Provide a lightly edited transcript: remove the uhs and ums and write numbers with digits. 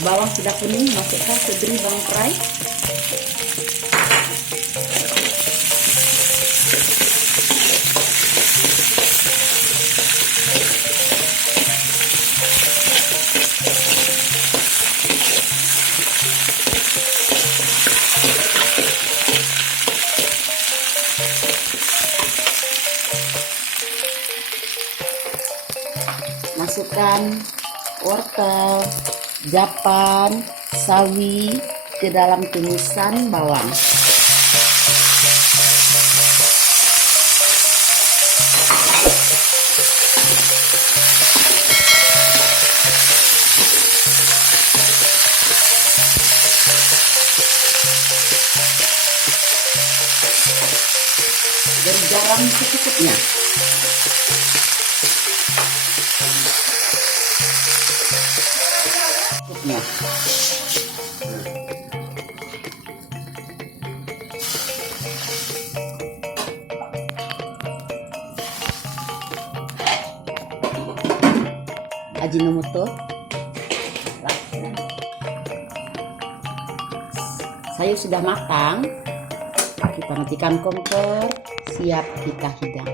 Bawang sudah kuning, masukkan segeris bawang perai. Masukkan wortel, japan, sawi ke dalam tumisan bawang. Beri garam secukupnya. Ajinomoto, sayur sudah matang, kita matikan kompor, siap kita hidang.